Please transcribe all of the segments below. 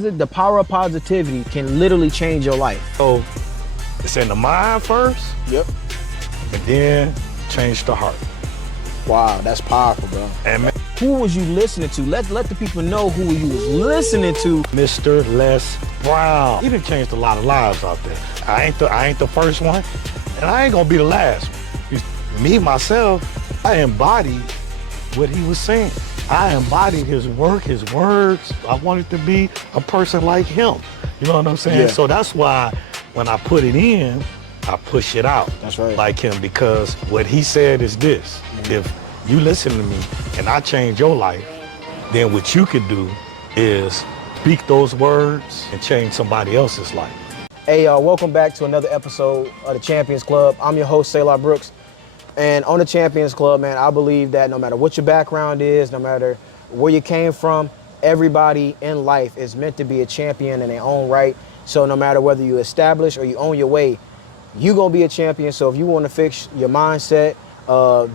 The power of positivity can literally change your life. So it's in the mind first, Yep. and then change the heart. Wow, that's powerful, bro. And man, Who was you listening to? Let the people know who you was listening to. Mr. Les Brown, he done changed a lot of lives out there. I ain't the first one, and I ain't gonna be the last. Me, myself, I embodied what he was saying. I embodied his work, his words. I wanted to be a person like him. You know what I'm saying? Yeah. So that's why when I put it in, I push it out. That's right. Like him, because what he said is this: if you listen to me and I change your life, then what you could do is speak those words and change somebody else's life. Hey, y'all, welcome back to another episode of the Champions Club. I'm your host, Sailor Brooks. And on the Champions Club, man, I believe that no matter what your background is, no matter where you came from, everybody in life is meant to be a champion in their own right. So no matter whether you establish or you own your way, you're going to be a champion. So if you want to fix your mindset,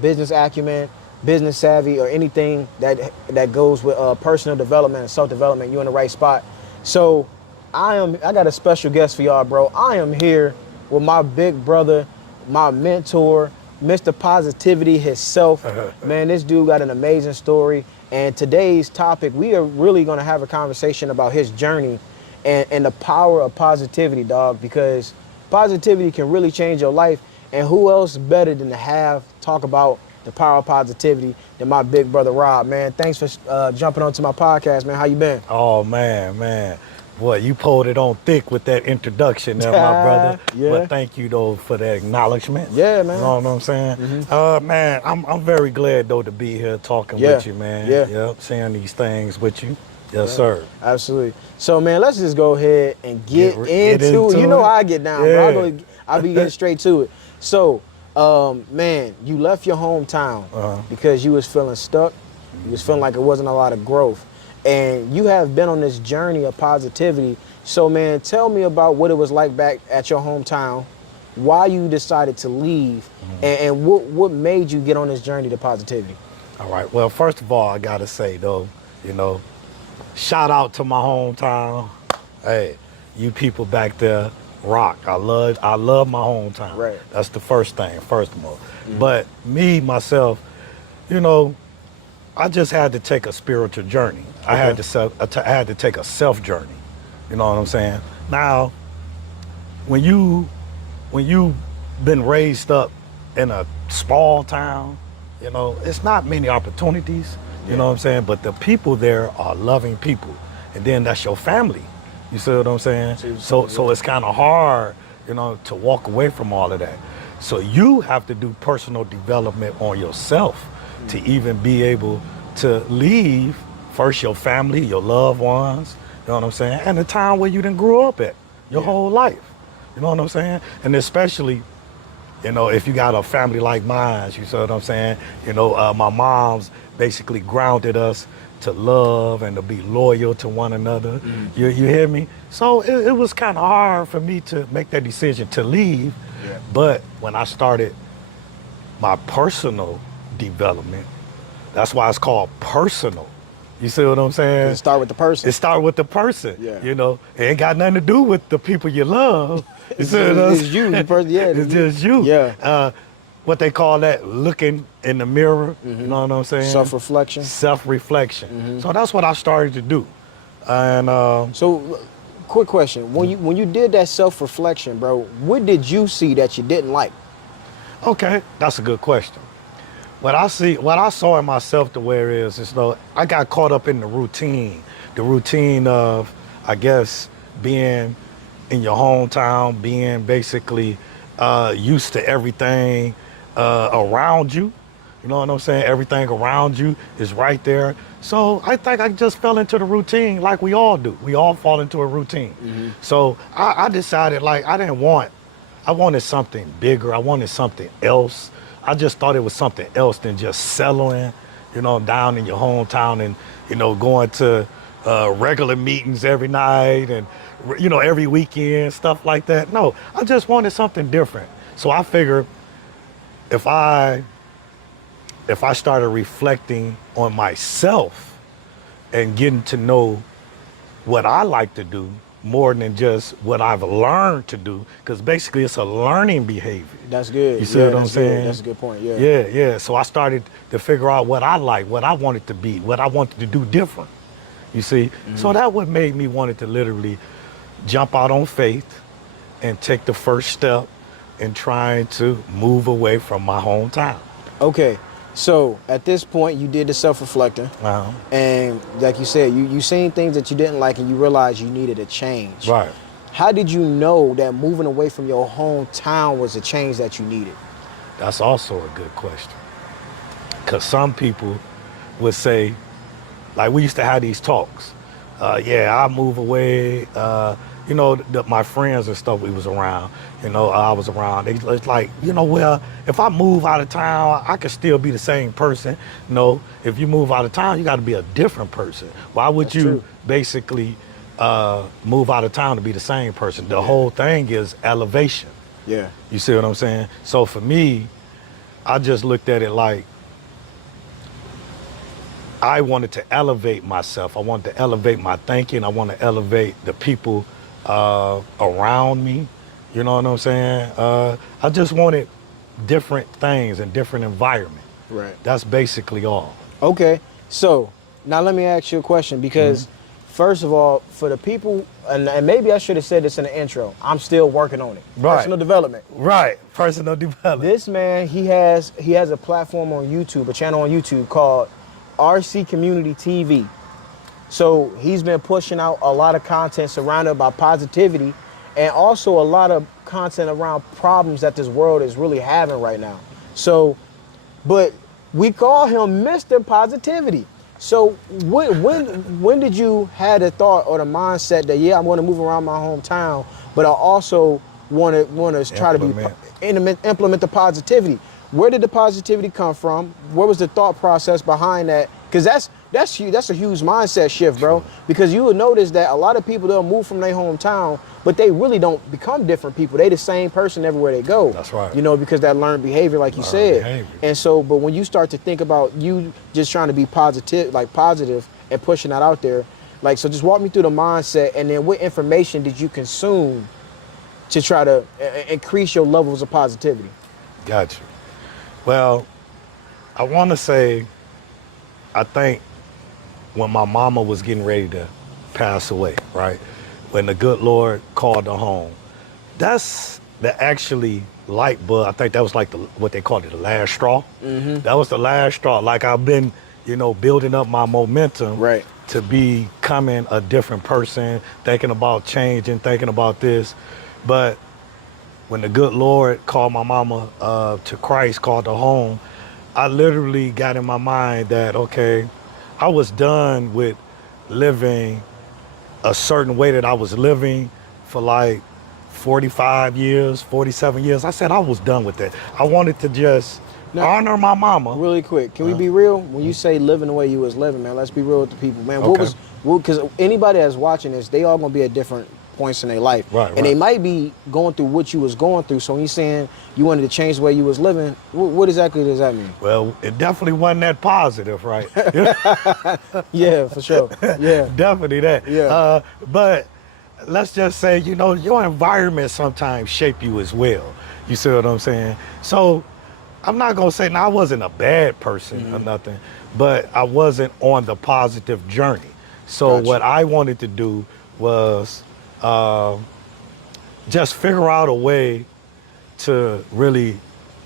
business acumen, business savvy, or anything that goes with personal development and self-development, you're in the right spot. So I got a special guest for y'all, bro. I am here with my big brother, my mentor, Mr. Positivity himself. Man, this dude got an amazing story. And today's topic, we are really going to have a conversation about his journey and the power of positivity, dog, because positivity can really change your life. And who else better than to talk about the power of positivity than my big brother, Rob, man. Thanks for jumping onto my podcast, man. How you been? Oh, man. Boy, you pulled it on thick with that introduction there, my brother. Yeah. But thank you, though, for that acknowledgement. Yeah, man. You know what I'm saying? Man, I'm very glad, though, to be here talking Yeah. with you, man. Yeah. Yep, sharing these things with you. Yes, sir. Absolutely. So, man, let's just go ahead and get into it. You know how I get down, Yeah. bro. I'll be getting straight to it. So, man, you left your hometown because you was feeling stuck. You was feeling like it wasn't a lot of growth. And you have been on this journey of positivity. So, man, tell me about what it was like back at your hometown, why you decided to leave, and what made you get on this journey to positivity. All right. Well, first of all, I got to say, though, shout out to my hometown. Hey, you people back there rock. I love my hometown. Right. That's the first thing, first of all. But me, myself, I just had to take a spiritual journey. I had to take a self journey. You know what I'm saying? Now, when you've been raised up in a small town, it's not many opportunities. You know what I'm saying? But the people there are loving people, and then that's your family. You see what I'm saying? So it's kind of hard, to walk away from all of that. So you have to do personal development on yourself to even be able to leave first your family, your loved ones, you know what I'm saying, and the town where you done grew up at your whole life. You know what I'm saying? And especially, if you got a family like mine, you see what I'm saying? My mom's basically grounded us to love and to be loyal to one another. You hear me? So it was kind of hard for me to make that decision to leave. Yeah. But when I started my personal development, that's why it's called personal. You see what I'm saying? It start with the person. It start with the person. Yeah. It ain't got nothing to do with the people you love. It's you, the person. Yeah, it's just you. Yeah. What they call that, looking in the mirror. You know what I'm saying? Self-reflection. Self-reflection. So that's what I started to do. And so, quick question: when you did that self-reflection, bro, what did you see that you didn't like? Okay, that's a good question. What I saw in myself the way it is I got caught up in the routine of, I guess, being in your hometown, being basically used to everything around you. You know what I'm saying? Everything around you is right there. So I think I just fell into the routine like we all do. We all fall into a routine. So I decided I wanted something bigger. I wanted something else. I just thought it was something else than just settling, down in your hometown and, going to regular meetings every night and, every weekend, stuff like that. No, I just wanted something different. So I figured if I started reflecting on myself and getting to know what I like to do more than just what I've learned to do, because basically it's a learning behavior. That's good. You see what I'm saying? Good. That's a good point. Yeah. Yeah. So I started to figure out what I like, what I wanted to be, what I wanted to do different. You see? So that what made me wanted to literally jump out on faith and take the first step in trying to move away from my hometown. Okay. So at this point, you did the self-reflecting, and like you said, you seen things that you didn't like, and you realized you needed a change. Right. How did you know that moving away from your hometown was a change that you needed? That's also a good question. Because some people would say, like we used to have these talks. I move away. My friends and stuff we was around, I was around. It's like, well, if I move out of town, I could still be the same person. No, if you move out of town, you got to be a different person. Why would That's you true. basically move out of town to be the same person? The whole thing is elevation. Yeah. You see what I'm saying? So for me, I just looked at it like I wanted to elevate myself. I wanted to elevate my thinking. I want to elevate the people around me. You know what I'm saying? I just wanted different things and different environment. Right. That's basically all. Okay. So now let me ask you a question, because first of all, for the people, and maybe I should have said this in the intro, I'm still working on it. Right. Personal development. Right. Personal development. This man, he has a platform on YouTube, a channel on YouTube called RC Community TV. So he's been pushing out a lot of content surrounded by positivity, and also a lot of content around problems that this world is really having right now. So, but we call him Mr. Positivity. So when did you have the thought or the mindset that, I'm going to move around my hometown, but I also want to try to implement the positivity? Where did the positivity come from? What was the thought process behind that? Because that's a huge mindset shift, bro. Because you will notice that a lot of people, they'll move from their hometown, but they really don't become different people. They the same person everywhere they go. That's right. Because that learned behavior, like you said. Behavior. And so, but when you start to think about you just trying to be positive and pushing that out there, so just walk me through the mindset, and then what information did you consume to try to increase your levels of positivity? Got you. Well, I want to say, I think when my mama was getting ready to pass away, right? When the good Lord called her home, that's the actually light bulb. I think that was like what they called it, the last straw. That was the last straw. Like I've been, building up my momentum to becoming a different person, thinking about changing, thinking about this. But when the good Lord called my mama to Christ, called her home, I literally got in my mind that, okay, I was done with living a certain way that I was living for like 45 years, 47 years. I said I was done with that. I wanted to just honor my mama. Really quick, can we be real? When you say living the way you was living, man, let's be real with the people, man. Because anybody that's watching this, they all gonna be at different points in their life. And they might be going through what you was going through. So when you're saying you wanted to change the way you was living, what exactly does that mean? Well, it definitely wasn't that positive, right? Yeah, for sure. Yeah. Definitely that. Yeah. But let's just say, your environment sometimes shape you as well. You see what I'm saying? So I'm not going to say, I wasn't a bad person or nothing, but I wasn't on the positive journey. So what I wanted to do was just figure out a way to really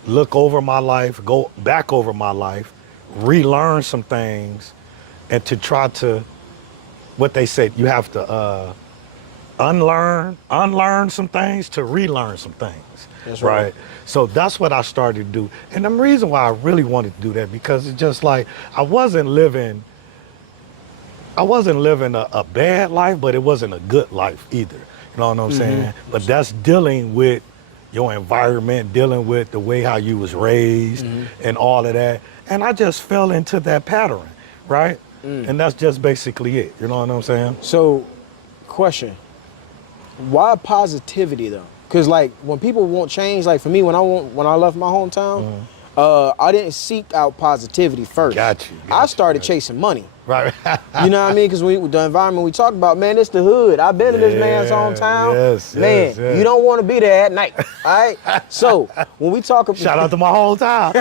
look over my life, go back over my life, relearn some things, and to try to, what they say, you have to unlearn some things to relearn some things. That's right. So that's what I started to do. And the reason why I really wanted to do that, because it's just like, I wasn't living a bad life, but it wasn't a good life either. You know what I'm saying? But that's dealing with your environment, dealing with the way how you was raised and all of that. And I just fell into that pattern, right? And that's just basically it. You know what I'm saying? So, question, why positivity though? Because when people won't change, for me, when I left my hometown, I didn't seek out positivity first. Got you. I started chasing money. Right. You know what I mean? Because the environment we talk about, man, it's the hood. I've been in this man's hometown. Yes, man, yes, yes. you don't want to be there at night. All right. So when we talk about Shout out to my hometown.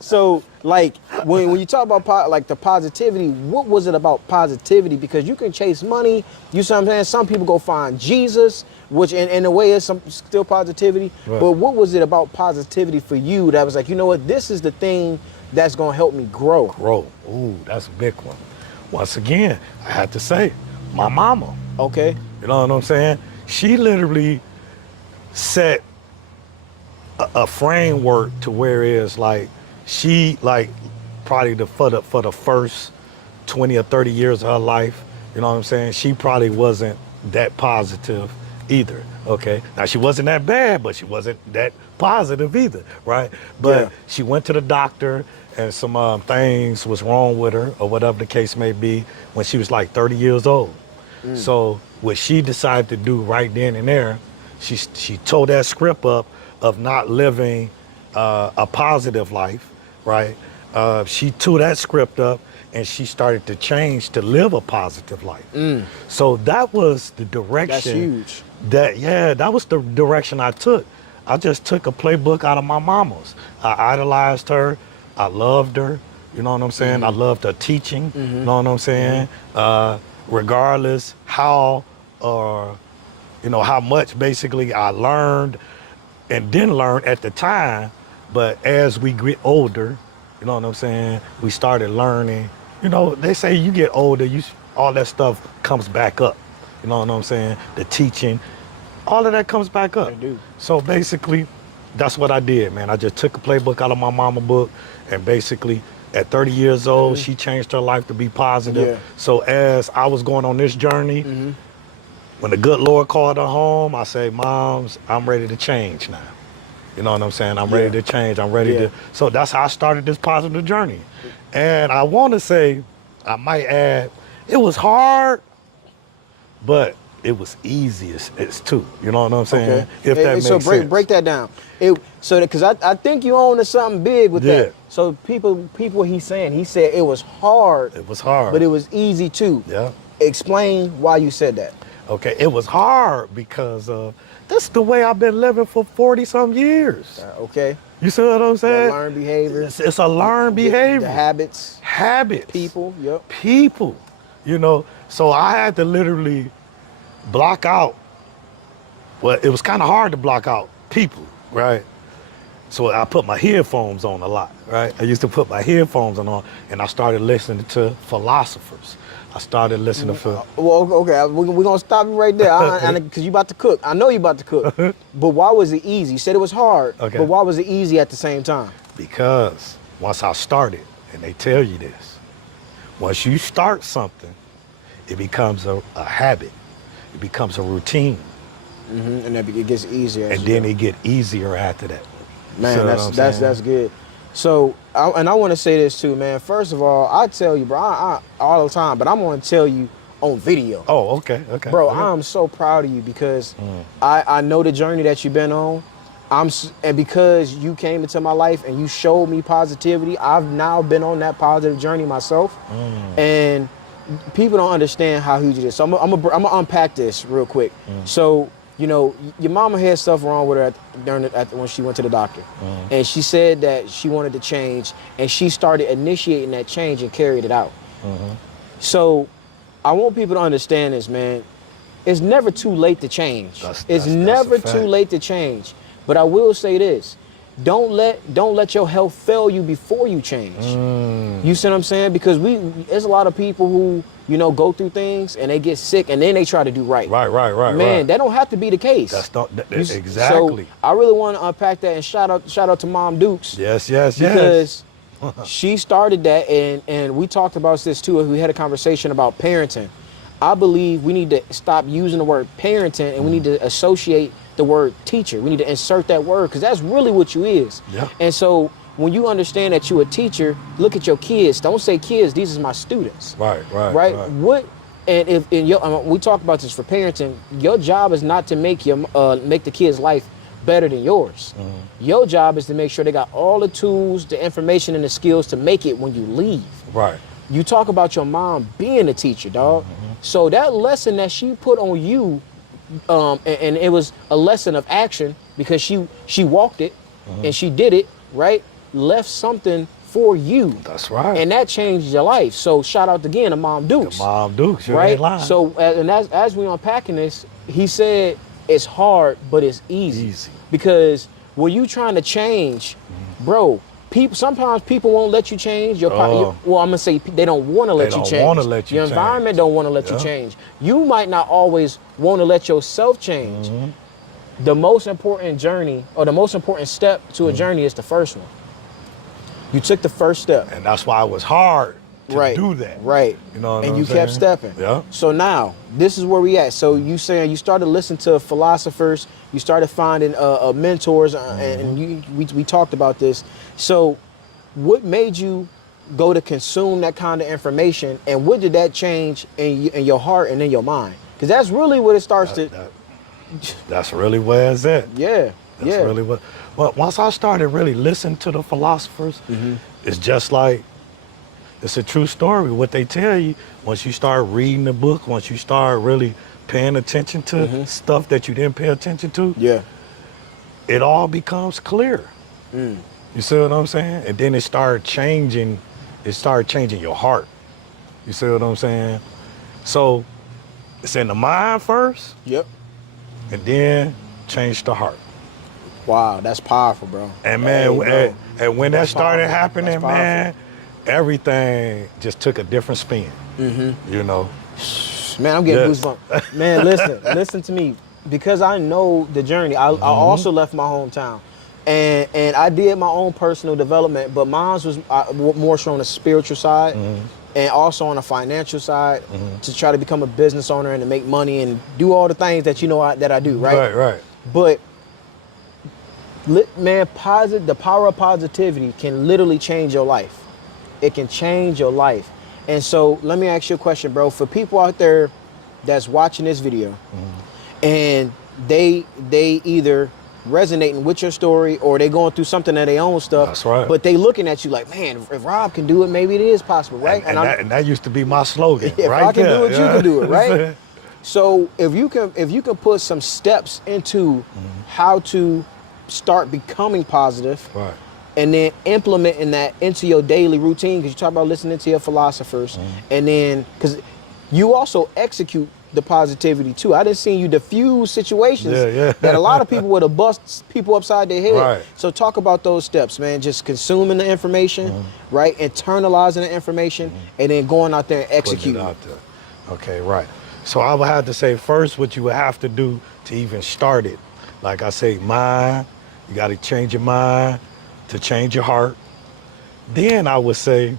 So like when you talk about like the positivity, what was it about positivity? Because you can chase money. You see what I'm saying? Some people go find Jesus, which in a way is still positivity. Right. But what was it about positivity for you that was like, you know what, this is the thing that's gonna help me grow? Ooh, that's a big one. Once again, I have to say, my mama. Okay. You know what I'm saying? She literally set a framework to where it's like she like probably for the first 20 or 30 years of her life, you know what I'm saying? She probably wasn't that positive either. Okay. Now she wasn't that bad, but she wasn't that positive either, right? But she went to the doctor and some things was wrong with her or whatever the case may be when she was like 30 years old. So what she decided to do right then and there, she tore that script up of not living a positive life, right? She tore that script up and she started to change to live a positive life. So that was the direction. That's huge. That was the direction I took. I just took a playbook out of my mama's. I idolized her. I loved her. You know what I'm saying? I loved her teaching. You know what I'm saying? Regardless how how much basically I learned and didn't learn at the time, but as we get older, you know what I'm saying, we started learning. You know, they say you get older, all that stuff comes back up. You know what I'm saying? The teaching, all of that comes back up. They do. So basically, that's what I did, man. I just took a playbook out of my mama book, and basically, at 30 years old, she changed her life to be positive. Yeah. So as I was going on this journey, when the good Lord called her home, I say, Moms, I'm ready to change now. You know what I'm saying? I'm ready to change. I'm ready to. So that's how I started this positive journey. And I want to say, I might add, it was hard, but it was easiest too. You know what I'm saying? Okay. If that makes sense. So break that down. Because I think you own to something big with that. So people he's saying, he said it was hard. It was hard. But it was easy too. Yeah. Explain why you said that. Okay, it was hard because that's the way I've been living for 40-some years. Okay. You see what I'm saying? Learned behavior. It's a learned behavior. The habits. People. Yep. People. You know, so I had to literally block out. Well, it was kind of hard to block out people, right? So I put my headphones on a lot, right? I used to put my headphones on and I started listening to philosophers. I started listening to... Well, okay, we're going to stop you right there because you about to cook. I know you about to cook. But why was it easy? You said it was hard, but why was it easy at the same time? Because once I started, and they tell you this, once you start something, it becomes a habit. It becomes a routine. And then it gets easier. And then it get easier after that. Man, that's good. So, I want to say this too, man. First of all, I tell you, bro, I all the time, but I'm going to tell you on video. Oh, okay. Bro, I'm so proud of you because I know the journey that you've been on. And because you came into my life and you showed me positivity, I've now been on that positive journey myself. And people don't understand how huge it is. So I'm gonna unpack this real quick. So, you know, your mama had stuff wrong with her when she went to the doctor. And she said that she wanted to change, and she started initiating that change and carried it out. So I want people to understand this, man. It's never too late to change. It's never too late to change. But I will say this. Don't let your health fail you before you change. You see what I'm saying? Because there's a lot of people who, you know, go through things and they get sick and then they try to do right. Right. Man, that don't have to be the case. Exactly. So I really want to unpack that and shout out to Mom Dukes. Yes. Because she started that and we talked about this too. We had a conversation about parenting. I believe we need to stop using the word parenting and we need to associate the word teacher. We need to insert that word because that's really what you is. Yeah. And so when you understand that you're a teacher, look at your kids. Don't say kids, these are my students. Right. What? And we talk about this for parenting. Your job is not to make the kid's life better than yours. Your job is to make sure they got all the tools, the information, and the skills to make it when you leave. Right. You talk about your mom being a teacher, dog. So that lesson that she put on you, and it was a lesson of action because she walked it and she did it, right? Left something for you. That's right. And that changed your life. So shout out again to Mom Dukes. The Mom Dukes, you right? ain't lying. So and as we unpacking this, he said it's hard, but it's easy. Because when you trying to change, bro, sometimes people won't let you change. Well, I'm gonna say they don't want to let you change. They don't want to let you Your change. environment don't want to let you change. You might not always want to let yourself change. The most important journey, or the most important step to a journey, is the first one. You took the first step. And that's why it was hard to do that. Right. You know what and I'm you saying? kept stepping. Yeah. So now, this is where we at. So you saying you started listening to philosophers, you started finding mentors, and we talked about this. So what made you go to consume that kind of information, and what did that change in your heart and in your mind? Because that's really what it starts to... That's really where it's at. Yeah. That's really what... Well, once I started really listening to the philosophers, it's just like, it's a true story. What they tell you, once you start reading the book, once you start really paying attention to stuff that you didn't pay attention to, it all becomes clear. You see what I'm saying? And then it started changing your heart. You see what I'm saying? So it's in the mind first. Yep. And then change the heart. Wow, that's powerful, bro. And man, and when that started powerful. happening, man, everything just took a different spin. You know? Man, I'm getting goosebumps. Man, listen to me. Because I know the journey, I also left my hometown. And I did my own personal development, but mine was more so on the spiritual side and also on the financial side to try to become a business owner and to make money and do all the things that you know that I do, right? Right. But man, the power of positivity can literally change your life. It can change your life. And so let me ask you a question, bro. For people out there that's watching this video and they either resonating with your story or they going through something of their own stuff. That's right. But they looking at you like, man, if Rob can do it, maybe it is possible, right? And that used to be my slogan. If right I can there, do it, you can do it, right? So if you can put some steps into how to start becoming positive, Right. and then implementing that into your daily routine, because you talk about listening to your philosophers, and then because you also execute the positivity too. I didn't see you diffuse situations that a lot of people would have bust people upside their head. Right. So talk about those steps, man. Just consuming the information, right? Internalizing the information, and then going out there and executing. Putting it out there. Okay, right. So I would have to say first what you would have to do to even start it. Like I say, mind, you got to change your mind to change your heart. Then I would say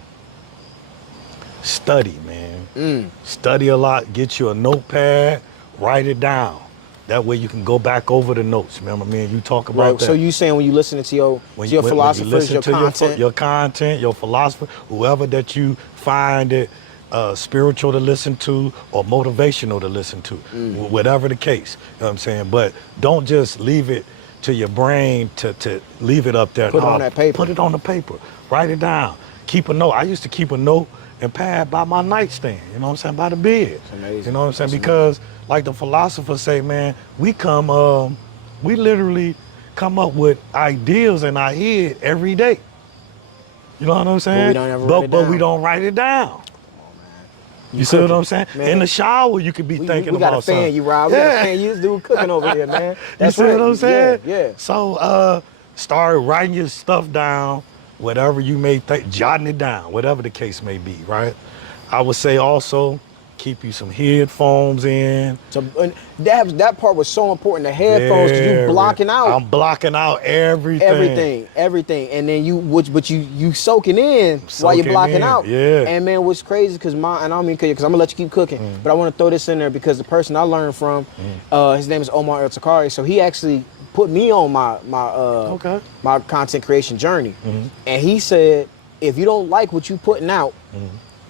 study, man. Study a lot, get you a notepad, write it down. That way you can go back over the notes. Remember me and you talk about that. So you saying when you listening to your philosophers, your content? Your content, your philosopher, whoever that you find it spiritual to listen to or motivational to listen to, whatever the case, you know what I'm saying? But don't just leave it to your brain to leave it up there. Put it on that paper. Put it on the paper, write it down. Keep a note. I used to keep a note and pad by my nightstand, you know what I'm saying, by the bed. It's amazing. You know what I'm saying? Because like the philosophers say, man, we literally come up with ideas in our head every day. You know what I'm saying? But we don't write it down. You see what I'm saying? Man. In the shower, you could be thinking about something. We got a fan, you, Rob. We got a fan. You just do cooking over here, man. That's you see what I'm saying? Yeah. So start writing your stuff down, whatever you may think, jotting it down, whatever the case may be, right? I would say also keep you some headphones in. So that part was so important. The headphones, because you blocking out. I'm blocking out everything. Everything. And then you soaking in while you're blocking out. Yeah. And man, what's crazy, because and I don't mean because I'm gonna let you keep cooking, but I want to throw this in there because the person I learned from, his name is Omar El Takari. So he actually put me on my content creation journey. And he said, if you don't like what you putting out,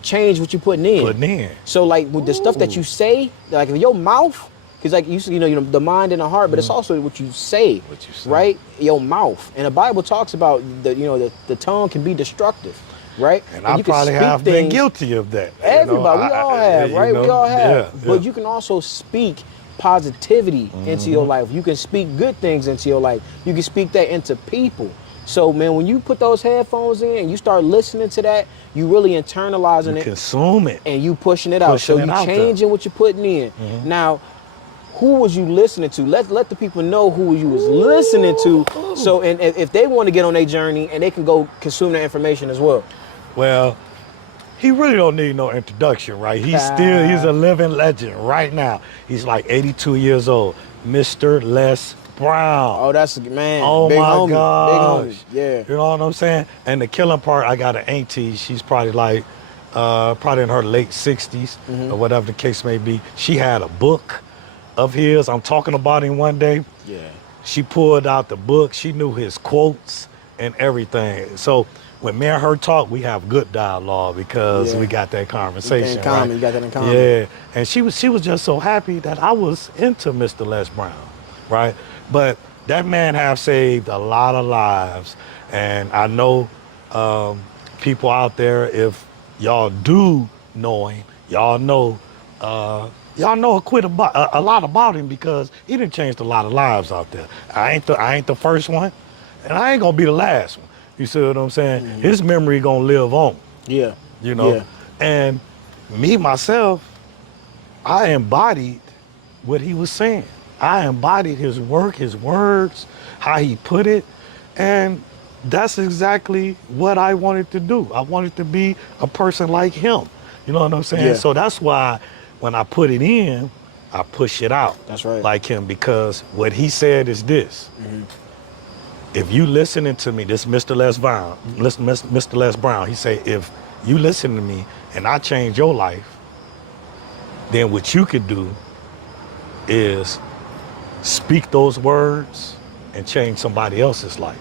change what you're putting in. Putting in. So like with the stuff that you say, like if your mouth because like you know, the mind and the heart, but it's also what you say, right? Your mouth. And the Bible talks about the tongue can be destructive, right? And I probably have been guilty of that. Everybody, we all have, right? We all have. Yeah, but you can also speak positivity into your life. You can speak good things into your life. You can speak that into people. So, man, when you put those headphones in and you start listening to that, you really internalizing it. Consume it. And you pushing it out. So you changing what you're putting in. Now, who was you listening to? Let the people know who you was listening to. So, and if they want to get on their journey, and they can go consume that information as well. Well, he really don't need no introduction, right? He's a living legend right now. He's like 82 years old. Mr. Les Brown. Oh, that's man. Oh big my homie, gosh. big homie. Yeah. You know what I'm saying? And the killing part, I got an auntie. She's probably like, probably in her late 60s or whatever the case may be. She had a book of his. I'm talking about him one day. Yeah. She pulled out the book. She knew his quotes and everything. So when me and her talk, we have good dialogue because we got that conversation. In common. Right? You got that in common. Yeah. And she was just so happy that I was into Mr. Les Brown, right? But that man have saved a lot of lives. And I know people out there, if y'all do know him, y'all know a lot about him because he done changed a lot of lives out there. I ain't the first one, and I ain't gonna be the last one. You see what I'm saying? His memory gonna live on. Yeah. You know? Yeah. And me, myself, I embodied what he was saying. I embodied his work, his words, how he put it, and that's exactly what I wanted to do. I wanted to be a person like him. You know what I'm saying? Yeah. So that's why when I put it in, I push it out. That's right. Like him, because what he said is this. If you listening to me, this Mr. Les Brown, Mr. Les Brown, he say, if you listen to me and I change your life, then what you could do is speak those words and change somebody else's life.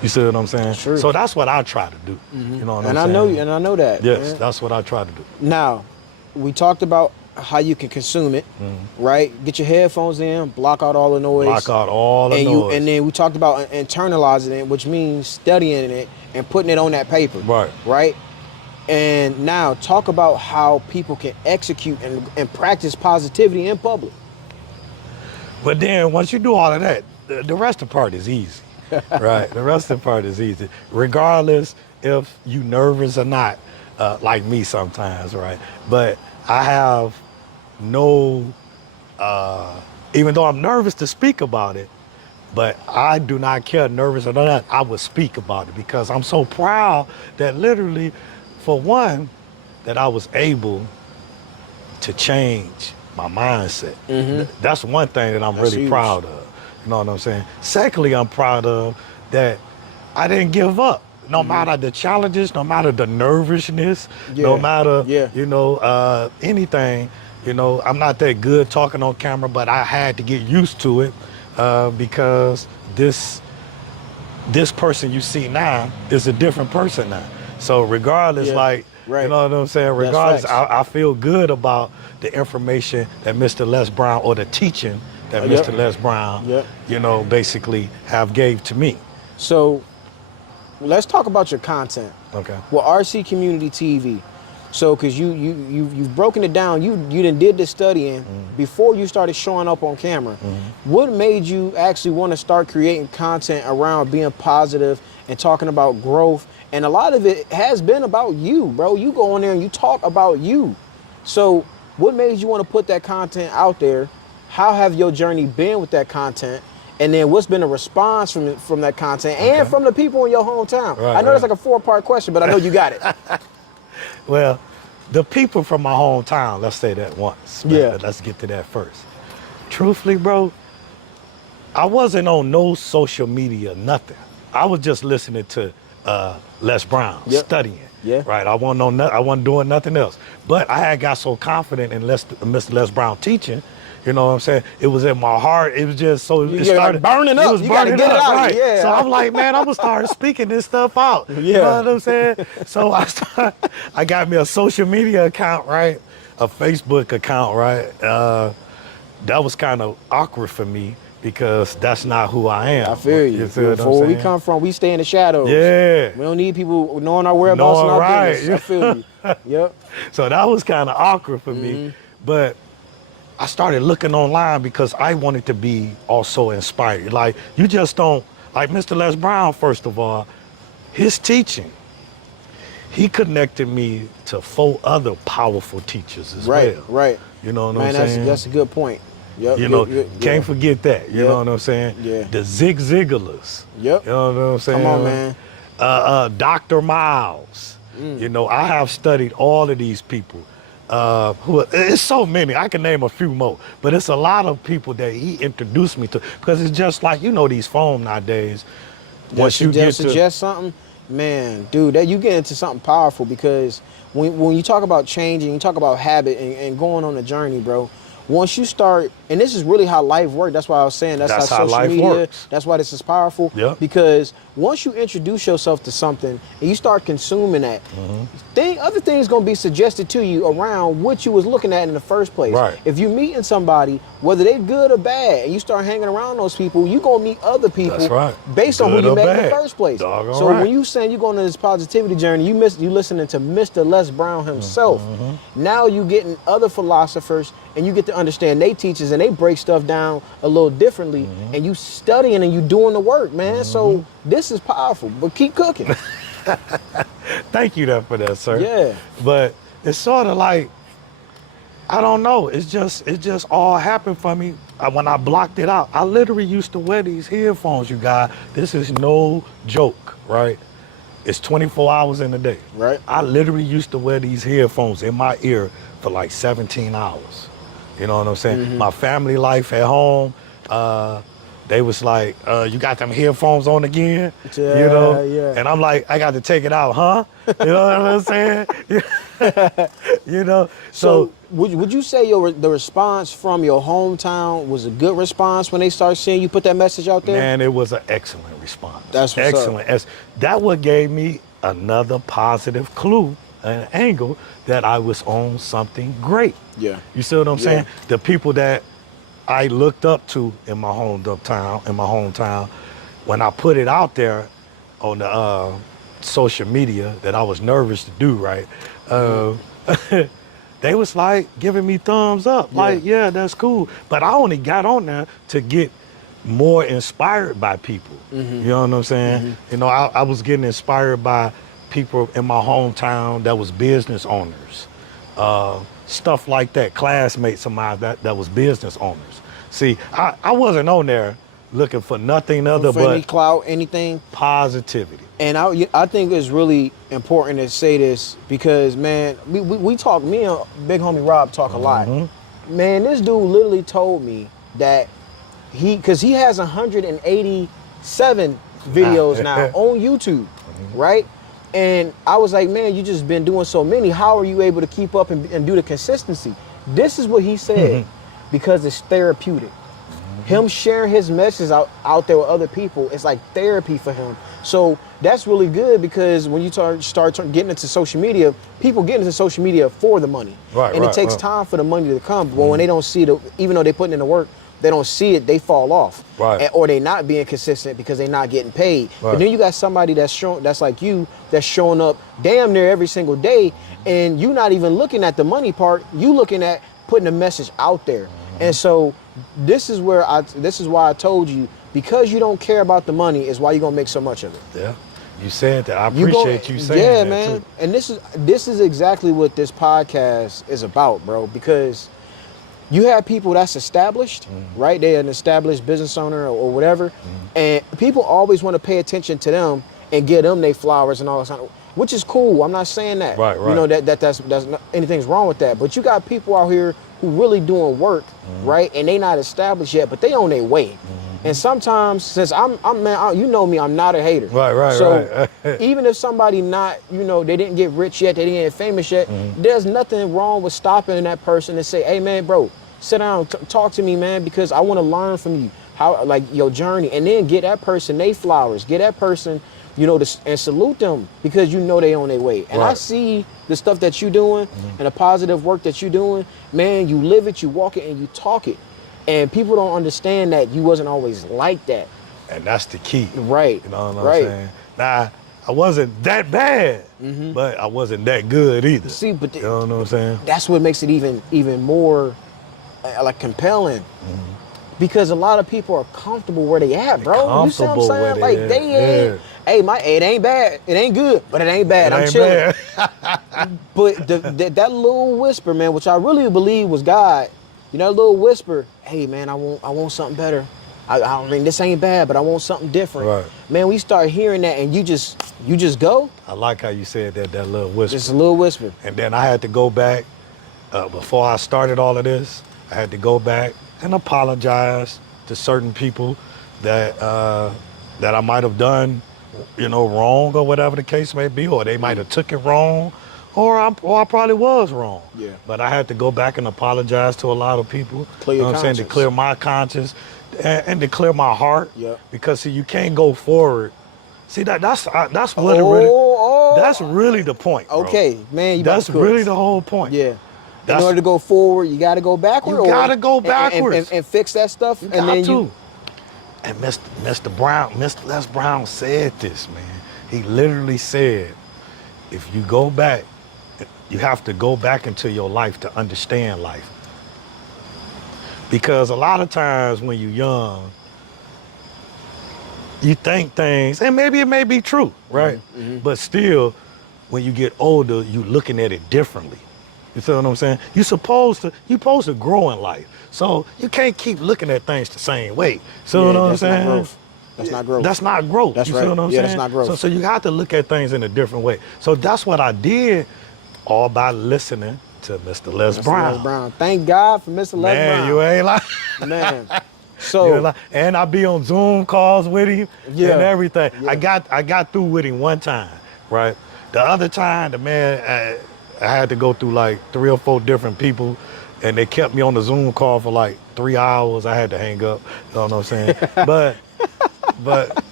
You see what I'm saying? True. So that's what I try to do. You know what I'm saying? And I know that. Yes, man. that's what I try to do. Now, we talked about how you can consume it, right? Get your headphones in, block out all the noise. Block out all the noise. And then we talked about internalizing it, which means studying it and putting it on that paper. Right. Right? And now talk about how people can execute and practice positivity in public. But then once you do all of that, the rest of the part is easy, right? The rest of the part is easy, regardless if you nervous or not, like me sometimes, right? But I have no, even though I'm nervous to speak about it, but I do not care, nervous or not, I would speak about it because I'm so proud that literally, for one, that I was able to change my mindset. That's one thing that I'm really proud of. You know what I'm saying? Secondly, I'm proud of that I didn't give up. No matter the challenges, no matter the nervousness, no matter, anything, I'm not that good talking on camera, but I had to get used to it because this person you see now is a different person now. So regardless, you know what I'm saying? Regardless, I feel good about the information that Mr. Les Brown, or the teaching that Mr. Les Brown, basically have gave to me. So let's talk about your content. Okay. Well, RC Community TV. So, because you've broken it down, you did this studying before you started showing up on camera. What made you actually want to start creating content around being positive and talking about growth? And a lot of it has been about you, bro. You go in there and you talk about you. So what made you want to put that content out there? How have your journey been with that content? And then what's been the response from that content and from the people in your hometown? I know that's like a 4-part question, but I know you got it. Well, the people from my hometown, let's say that once. Yeah. Let's get to that first. Truthfully, bro, I wasn't on no social media, nothing. I was just listening to Les Brown, studying. Right. I wasn't doing nothing else. But I had got so confident in Mr. Les Brown teaching. You know what I'm saying? It was in my heart. It was just so it started burning up. It was you burning get up, it out. right? Yeah. So I'm like, man, I'm gonna start speaking this stuff out. You know what I'm saying? So I got me a social media account, right? A Facebook account, right? that was kind of awkward for me because that's not who I am. I feel you. See what I'm For where we saying? come from, we stay in the shadows. Yeah. We don't need people knowing our whereabouts and Knowing our right. business. I feel you. Yep. So that was kind of awkward for Mm-hmm. me. But I started looking online because I wanted to be also inspired. Like, you just don't, like Mr. Les Brown, first of all, his teaching, he connected me to 4 other powerful teachers as well. Right. You know what Man, I'm saying? that's a good point. Yep. You know, yeah. can't forget that. You Yep. know what I'm saying? Yeah. The Zig Ziglars. Yep. You know what I'm saying? Come on, man. Dr. Miles. You know, I have studied all of these people. It's so many. I can name a few more, but it's a lot of people that he introduced me to because it's just like, you know, these phones nowadays. Once you get to suggest something, man, dude, that you get into something powerful because when you talk about changing, you talk about habit and going on a journey, bro. Once you start, and this is really how life works. That's why I was saying that's how social life media. works. That's why this is powerful. Yep. Because once you introduce yourself to something and you start consuming that, other things gonna be suggested to you around what you was looking at in the first place. Right. If you meeting somebody, whether they good or bad, and you start hanging around those people, you gonna meet other people That's right. based on who Good you or met in bad. the first place. Doggone So right. when you saying you going on this positivity journey, you listening to Mr. Les Brown himself. Now you getting other philosophers and you get to understand they teachers and they break stuff down a little differently and you studying and you doing the work, man. So this is powerful, but keep cooking. Thank you for that, sir. Yeah. But it's sort of like, I don't know. It just all happened for me when I blocked it out. I literally used to wear these headphones, you guys. This is no joke, right? It's 24 hours in a day. Right. I literally used to wear these headphones in my ear for like 17 hours. You know what I'm saying? My family life at home, they was like, you got them headphones on again? Yeah, you know? yeah. And I'm like, I got to take it out, huh? You know what I'm saying? You know? So would you say the response from your hometown was a good response when they started seeing you put that message out there? Man, it was an excellent response. That's what's excellent. That what gave me another positive clue, an angle that I was on something great. Yeah. You see what I'm Yeah. saying? The people that I looked up to in my hometown, when I put it out there on the social media that I was nervous to do, right? They was like giving me thumbs up, like, yeah, that's cool. But I only got on there to get more inspired by people. You know what I'm saying? You know, I was getting inspired by people in my hometown that was business owners. Stuff like that, classmates of mine that was business owners. See, I wasn't on there looking for nothing other For any but clout, anything. positivity. And I think it's really important to say this because, man, we talk, me and big homie Rob talk a lot. Man, this dude literally told me that because he has 187 videos now on YouTube, right? And I was like, man, you just been doing so many. How are you able to keep up and do the consistency? This is what he said, because it's therapeutic. Him sharing his message out there with other people, it's like therapy for him. So that's really good because when you start getting into social media, people get into social media for the money. Right, and it takes time for the money to come. But when they don't see even though they putting in the work, they don't see it, they fall off. Right. Or they not being consistent because they not getting paid. Right. But then you got somebody that's like you, that's showing up damn near every single day, and you not even looking at the money part, you looking at putting a message out there. And so this is why I told you, because you don't care about the money is why you're gonna make so much of it. Yeah, you said that. I appreciate you saying that. Yeah, man. Too. And this is exactly what this podcast is about, bro. Because you have people that's established, right? They're an established business owner or whatever, and people always want to pay attention to them and give them their flowers and all that, which is cool. I'm not saying that. Right. You know that's not, anything's wrong with that. But you got people out here who really doing work, right? And they not established yet, but they on their way. And sometimes, since I'm man, you know me, I'm not a hater. Right. So even if somebody not, they didn't get rich yet, they didn't get famous yet, there's nothing wrong with stopping that person and say, hey man, bro, sit down, talk to me, man, because I want to learn from you, how, like, your journey, and then get that person they flowers, get that person, and salute them because they on their way. And I see the stuff that you doing and the positive work that you doing, man, you live it, you walk it, and you talk it. And people don't understand that you wasn't always like that. And that's the key. Right. You know what right. I'm saying? Now, I wasn't that bad, but I wasn't that good either. See, but you know what I'm saying? That's what makes it even more like compelling. Because a lot of people are comfortable where they at, bro. You see what I'm saying? Like they ain't. Hey, it ain't bad. It ain't good, but it ain't bad. I'm chilling. But that little whisper, man, which I really believe was God. You know, that little whisper. Hey, man, I want something better. I mean, this ain't bad, but I want something different. Right. Man, we start hearing that, and you just go. I like how you said that little whisper. Just a little whisper. And then I had to go back before I started all of this. I had to go back and apologize to certain people that I might have done, wrong or whatever the case may be, or they might have took it wrong, or I probably was wrong. Yeah. But I had to go back and apologize to a lot of people. Clear your what I'm saying? To clear my conscience and to clear my heart. Yeah. Because see, you can't go forward. See that's what that's really the point. Bro. Okay, man. That's really the whole point. Yeah. In order to go forward, you got to go backward. You got to go backwards and fix that stuff. You and then you. And Mr. Les Brown said this, man. He literally said, if you go back, you have to go back into your life to understand life. Because a lot of times when you're young, you think things, and maybe it may be true, right? But still, when you get older, you're looking at it differently. You feel what I'm saying? You're supposed to grow in life. So you can't keep looking at things the same way. So what I'm saying? That's not growth. That's not growth. That's you right. feel what I'm saying? That's not growth. So you have to look at things in a different way. So that's what I did, all by listening to Mr. Les Brown. Les Brown. Thank God for Mr. Les Brown. Man, you ain't like man. So and I be on Zoom calls with him and everything. Yeah. I got through with him one time, right? The other time, the man, I had to go through like 3 or 4 different people, and they kept me on the Zoom call for like 3 hours. I had to hang up. You know what I'm saying? but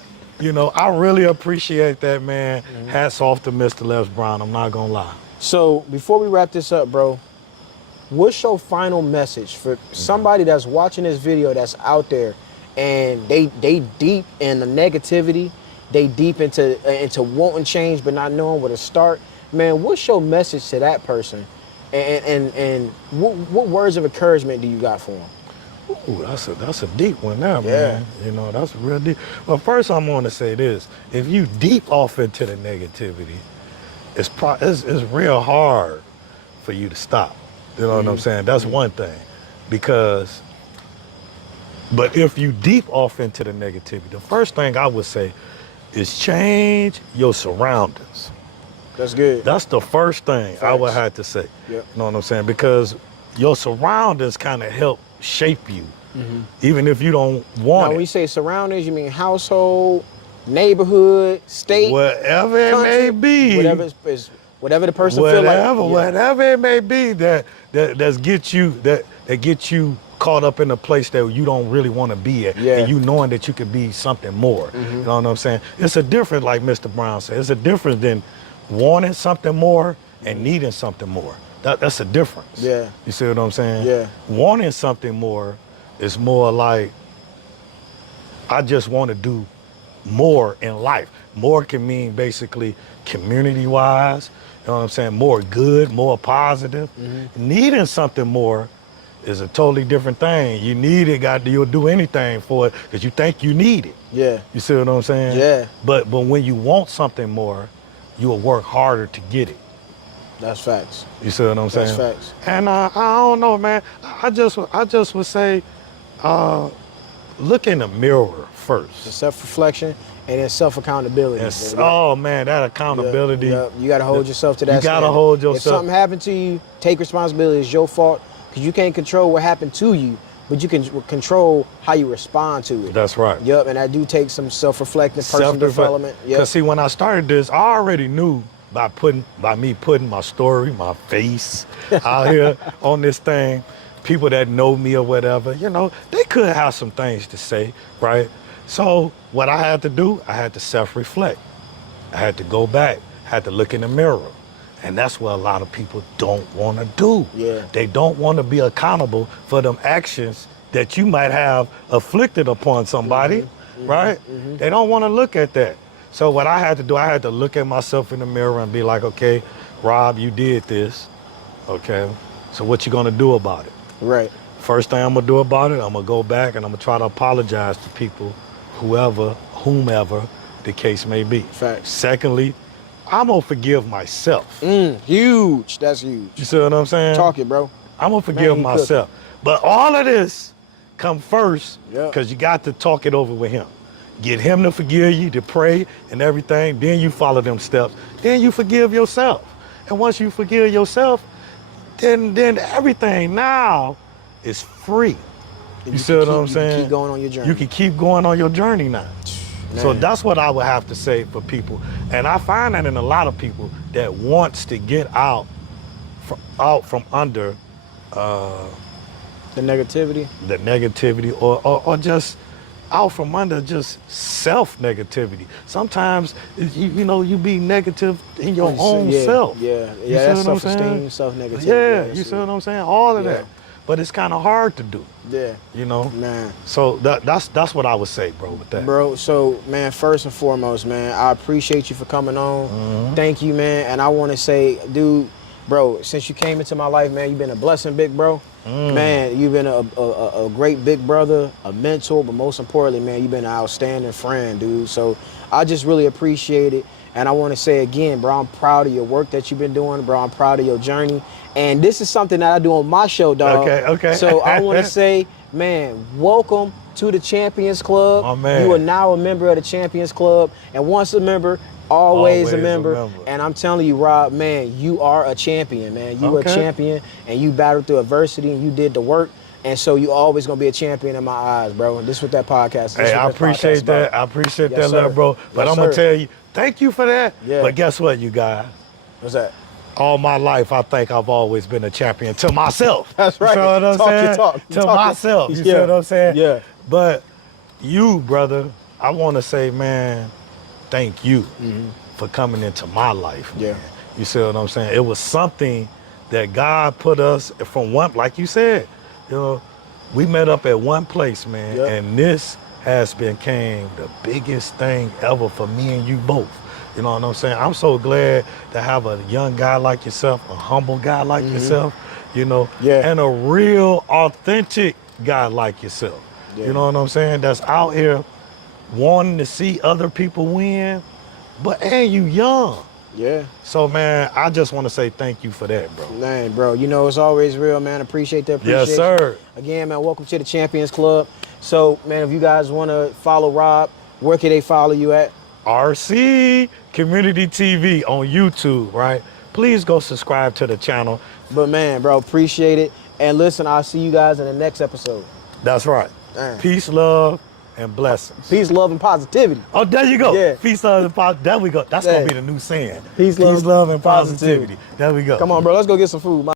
I really appreciate that, man. Hats off to Mr. Les Brown. I'm not gonna lie. So before we wrap this up, bro, what's your final message for somebody that's watching this video that's out there and they deep in the negativity, they deep into wanting change but not knowing where to start? Man, what's your message to that person? And what words of encouragement do you got for them? Ooh, that's a deep one now, man. That's real deep. Well, first I'm going to say this. If you deep off into the negativity, it's real hard for you to stop. You know what I'm saying? That's one thing. But if you deep off into the negativity, the first thing I would say is change your surroundings. That's good. That's the first thing I would have to say. Yep. You know what I'm saying? Because your surroundings kind of help shape you, even if you don't want Now, it. when you say surroundings, you mean household, neighborhood, state, whatever it country, may be. Whatever the person feel like. Whatever it may be that gets you caught up in a place that you don't really want to be at, and you knowing that you could be something more. You know what I'm saying? It's a difference, like Mr. Brown said. It's a difference than wanting something more and needing something more. That's a difference. Yeah. You see what I'm saying? Yeah. Wanting something more is more like, I just want to do more in life. More can mean basically community-wise, you know what I'm saying? More good, more positive. Needing something more is a totally different thing. You need it, you'll do anything for it because you think you need it. Yeah. You see what I'm saying? Yeah. But when you want something more, you'll work harder to get it. That's facts. You see what I'm saying? That's facts. And I don't know, man. I just would say, look in the mirror first. The self-reflection and then self-accountability. Oh man, that accountability. You got to hold yourself to that. You got to hold yourself. If something happened to you, take responsibility. It's your fault because you can't control what happened to you, but you can control how you respond to it. That's right. Yep, and I do take some self-reflective, personal development. Yep. Because see, when I started this, I already knew by me putting my story, my face out here on this thing, people that know me or whatever, they could have some things to say, right? So what I had to do, I had to self-reflect. I had to go back, had to look in the mirror. And that's what a lot of people don't want to do. Yeah. They don't want to be accountable for them actions that you might have afflicted upon somebody, right? They don't want to look at that. So what I had to do, I had to look at myself in the mirror and be like, okay, Rob, you did this. Okay, so what you gonna do about it? Right. First thing I'm gonna do about it, I'm gonna go back and I'm gonna try to apologize to people, whomever the case may be. Facts. Secondly, I'm gonna forgive myself. Huge. That's huge. You see what I'm saying? Talk it, bro. I'm gonna forgive he myself. But all of this come first, Yep. because you got to talk it over with him. Get him to forgive you, to pray and everything. Then you follow them steps. Then you forgive yourself. And once you forgive yourself, then everything now is free. You see what I'm saying? You can keep going on your journey. You can keep going on your journey now. So Man. that's what I would have to say for people. And I find that in a lot of people that wants to get out from under The negativity. the negativity or just out from under just self-negativity. Sometimes, you be negative in your own self. Yeah, You that's see what I'm self-esteem, self-negativity. Yeah, that's you see it. what I'm saying? All of Yeah. that. But it's kind of hard to do, Yeah, man. So that's what I would say, bro, with that. Bro, so, man, first and foremost, man, I appreciate you for coming on. Thank you, man. And I want to say, dude, bro, since you came into my life, man, you've been a blessing, big bro. Man, you've been a great big brother, a mentor, but most importantly, man, you've been an outstanding friend, dude. So I just really appreciate it. And I want to say again, bro, I'm proud of your work that you've been doing, bro. I'm proud of your journey. And this is something that I do on my show, dog. Okay. So I want to say, man, welcome to the Champions Club. My man. You are now a member of the Champions Club. And once a member, always a member. And I'm telling you, Rob, man, you are a champion, man. You are a champion, and you battled through adversity, and you did the work. And so you always going to be a champion in my eyes, bro. And this is what that podcast is. Hey, I appreciate that. I appreciate that, love, bro. But I'm going to tell you, thank you for that. Yeah. But guess what, you guys? What's that? All my life, I think I've always been a champion to myself. That's right. You know what I'm saying? Your talk. To myself. You see what I'm saying? Yeah. But you, brother, I want to say, man, thank you for coming into my life. Yeah. Man. You see what I'm saying? It was something that God put us from one, like you said, we met up at one place, man, and this has became the biggest thing ever for me and you both. You know what I'm saying? I'm so glad to have a young guy like yourself, a humble guy like yourself, and a real authentic guy like yourself. Yeah. You know what I'm saying? That's out here wanting to see other people win, and you young. Yeah. So, man, I just want to say thank you for that, bro. Man, bro, it's always real, man. Appreciate that. Yes, sir. Again, man, welcome to the Champions Club. So, man, if you guys want to follow Rob, where can they follow you at? RC Community TV on YouTube, right? Please go subscribe to the channel. But, man, bro, appreciate it. And listen, I'll see you guys in the next episode. That's right. Damn. Peace, love, and blessings. Peace, love, and positivity. Oh, there you go. Yeah. Peace, love, and positivity. There we go. That's going to be the new saying. Peace, love, and positivity. There we go. Come on, bro. Let's go get some food.